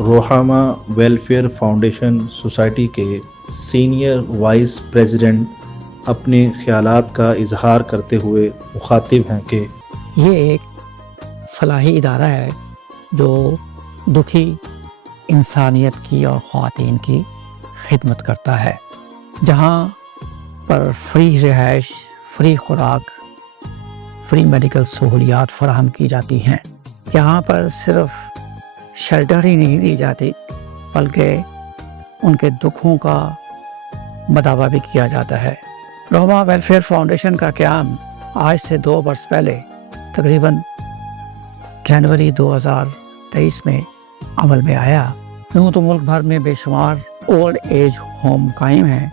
روحامہ welfare foundation society کے senior vice president اپنے خیالات کا اظہار کرتے ہوئے مخاطب ہیں کہ یہ ایک فلاحی ادارہ ہے جو دکھی انسانیت کی اور خواتین کی خدمت کرتا ہے، جہاں پر فری رہائش، فری خوراک، فری میڈیکل سہولیات فراہم کی جاتی ہیں۔ یہاں پر صرف شیلٹر ہی نہیں دی جاتی بلکہ ان کے دکھوں کا مداوع بھی کیا جاتا ہے۔ روحامہ ویلفیئر فاؤنڈیشن کا قیام آج سے 2 برس پہلے تقریباً جنوری 2023 میں عمل میں آیا۔ یوں تو ملک بھر میں بے شمار اولڈ ایج ہوم قائم ہیں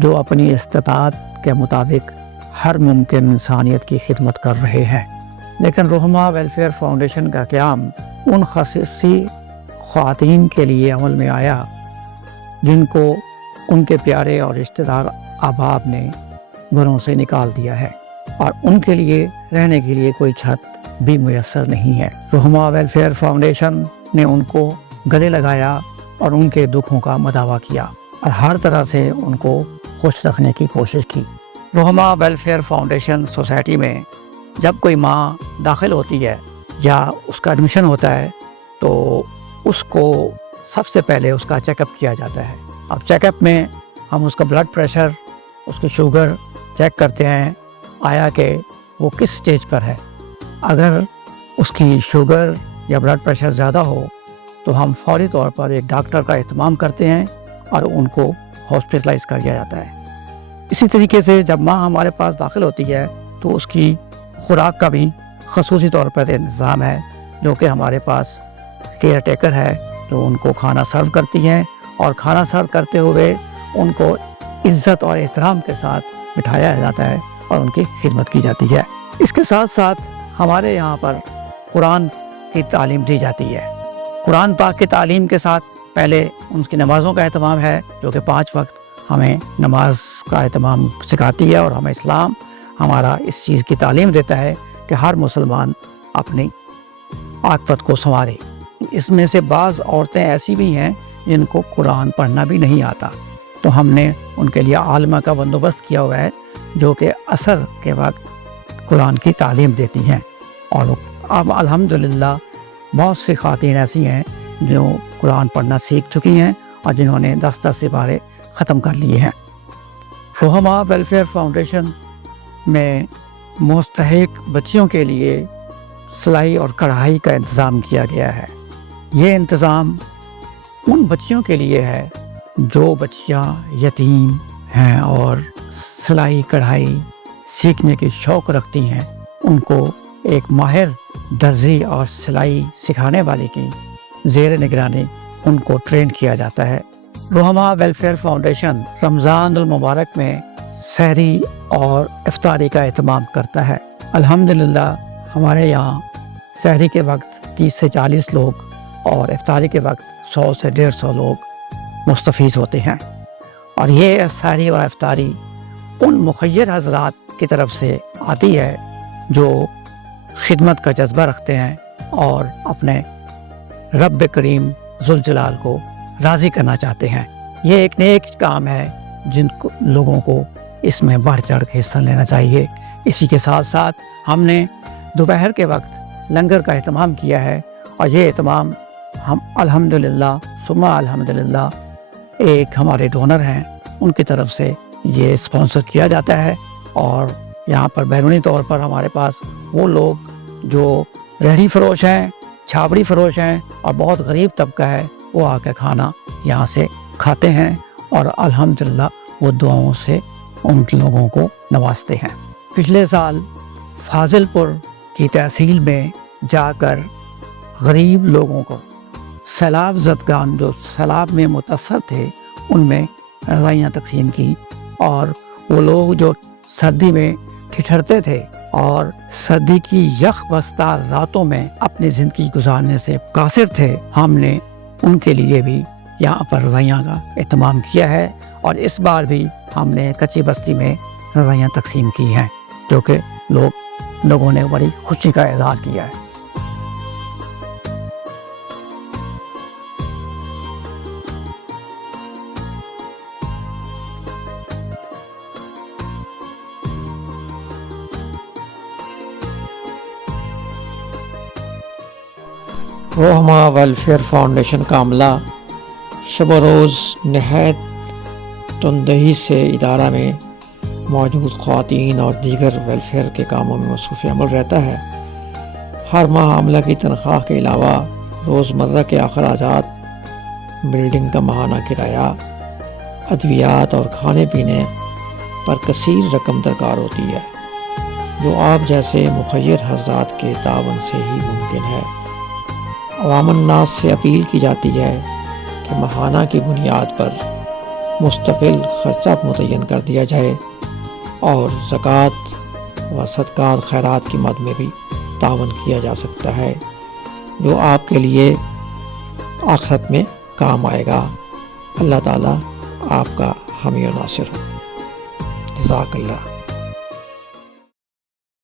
جو اپنی استطاعت کے مطابق ہر ممکن انسانیت کی خدمت کر رہے ہیں، لیکن روحامہ ویلفیئر فاؤنڈیشن کا قیام ان خصوصی خواتین کے لیے عمل میں آیا جن کو ان کے پیارے اور رشتہ دار احباب نے گھروں سے نکال دیا ہے اور ان کے لیے رہنے کے لیے کوئی چھت بھی میسر نہیں ہے۔ روحامہ ویلفیئر فاؤنڈیشن نے ان کو گلے لگایا اور ان کے دکھوں کا مداوع کیا اور ہر طرح سے ان کو خوش رکھنے کی کوشش کی۔ روحامہ ویلفیئر فاؤنڈیشن سوسائٹی میں جب کوئی ماں داخل ہوتی ہے یا اس کا ایڈمیشن ہوتا ہے تو اس کو سب سے پہلے اس کا چیک اپ کیا جاتا ہے۔ اب چیک اپ میں ہم اس کا بلڈ پریشر، اس کی شوگر چیک کرتے ہیں آیا کہ وہ کس سٹیج پر ہے۔ اگر اس کی شوگر یا بلڈ پریشر زیادہ ہو تو ہم فوری طور پر ایک ڈاکٹر کا اہتمام کرتے ہیں اور ان کو ہاسپٹلائز کر دیا جاتا ہے۔ اسی طریقے سے جب ماں ہمارے پاس داخل ہوتی ہے تو اس کی خوراک کا بھی خصوصی طور پر انتظام ہے، جو کہ ہمارے پاس کیئر ٹیکر ہے جو ان کو کھانا سرو کرتی ہیں اور کھانا سرو کرتے ہوئے ان کو عزت اور احترام کے ساتھ بٹھایا جاتا ہے اور ان کی خدمت کی جاتی ہے۔ اس کے ساتھ ساتھ ہمارے یہاں پر قرآن کی تعلیم دی جاتی ہے۔ قرآن پاک کی تعلیم کے ساتھ پہلے ان کی نمازوں کا اہتمام ہے، جو کہ 5 وقت ہمیں نماز کا اہتمام سکھاتی ہے اور ہمیں اسلام ہمارا اس چیز کی تعلیم دیتا ہے کہ ہر مسلمان اپنی عاقبت کو سنوارے۔ اس میں سے بعض عورتیں ایسی بھی ہیں جن کو قرآن پڑھنا بھی نہیں آتا، تو ہم نے ان کے لیے عالمہ کا بندوبست کیا ہوا ہے جو کہ عصر کے وقت قرآن کی تعلیم دیتی ہیں۔ اور اب الحمدللہ بہت سی خواتین ایسی ہیں جو قرآن پڑھنا سیکھ چکی ہیں اور جنہوں نے 10 سپارے ختم کر لیے ہیں۔ روحامہ ویلفیئر فاؤنڈیشن میں مستحق بچیوں کے لیے سلائی اور کڑھائی کا انتظام کیا گیا ہے۔ یہ انتظام ان بچیوں کے لیے ہے جو بچیاں یتیم ہیں اور سلائی کڑھائی سیکھنے کی شوق رکھتی ہیں، ان کو ایک ماہر درزی اور سلائی سکھانے والے کی زیر نگرانی ان کو ٹرین کیا جاتا ہے۔ روحامہ ویلفیئر فاؤنڈیشن رمضان المبارک میں سحری اور افطاری کا اہتمام کرتا ہے۔ الحمدللہ ہمارے یہاں سحری کے وقت 30 سے 40 لوگ اور افطاری کے وقت 100 سے 150 لوگ مستفیض ہوتے ہیں، اور یہ سحری اور افطاری ان مخیر حضرات کی طرف سے آتی ہے جو خدمت کا جذبہ رکھتے ہیں اور اپنے رب کریم ذوالجلال کو راضی کرنا چاہتے ہیں۔ یہ ایک نیک کام ہے جن کو لوگوں کو اس میں بڑھ چڑھ کے حصہ لینا چاہیے۔ اسی کے ساتھ ساتھ ہم نے دوپہر کے وقت لنگر کا اہتمام کیا ہے، اور یہ اہتمام ہم الحمدللہ ثم الحمدللہ ایک ہمارے ڈونر ہیں ان کی طرف سے یہ اسپانسر کیا جاتا ہے، اور یہاں پر بیرونی طور پر ہمارے پاس وہ لوگ جو ریہڑی فروش ہیں، چھاپڑی فروش ہیں اور بہت غریب طبقہ ہے، وہ آ کے کھانا یہاں سے کھاتے ہیں اور الحمدللہ وہ دعاؤں سے ان لوگوں کو نوازتے ہیں۔ پچھلے سال فاضل پور کی تحصیل میں جا کر غریب لوگوں کو، سیلاب زدگان جو سیلاب میں متاثر تھے، ان میں رضائیاں تقسیم کی، اور وہ لوگ جو سردی میں ٹھٹھرتے تھے اور سردی کی یخ بستہ راتوں میں اپنی زندگی گزارنے سے قاصر تھے، ہم نے ان کے لیے بھی یہاں پر رضائیاں کا اہتمام کیا ہے، اور اس بار بھی ہم نے کچی بستی میں رضائیاں تقسیم کی ہیں، جو کہ لوگوں نے بڑی خوشی کا اظہار کیا ہے۔ روہما ویلفیئر فاؤنڈیشن کا عملہ شب و روز نہایت تندہی سے ادارہ میں موجود خواتین اور دیگر ویلفیئر کے کاموں میں مصروف عمل رہتا ہے۔ ہر ماہ عملہ کی تنخواہ کے علاوہ روزمرہ کے اخراجات، بلڈنگ کا ماہانہ کرایہ، ادویات اور کھانے پینے پر کثیر رقم درکار ہوتی ہے، جو آپ جیسے مخیر حضرات کے تعاون سے ہی ممکن ہے۔ عوام الناس سے اپیل کی جاتی ہے کہ ماہانہ کی بنیاد پر مستقل خرچہ متعین کر دیا جائے اور زکوٰۃ و صدقات خیرات کی مد میں بھی تعاون کیا جا سکتا ہے، جو آپ کے لیے آخرت میں کام آئے گا۔ اللہ تعالیٰ آپ کا حامی و ناصر ہو۔ جزاک اللہ۔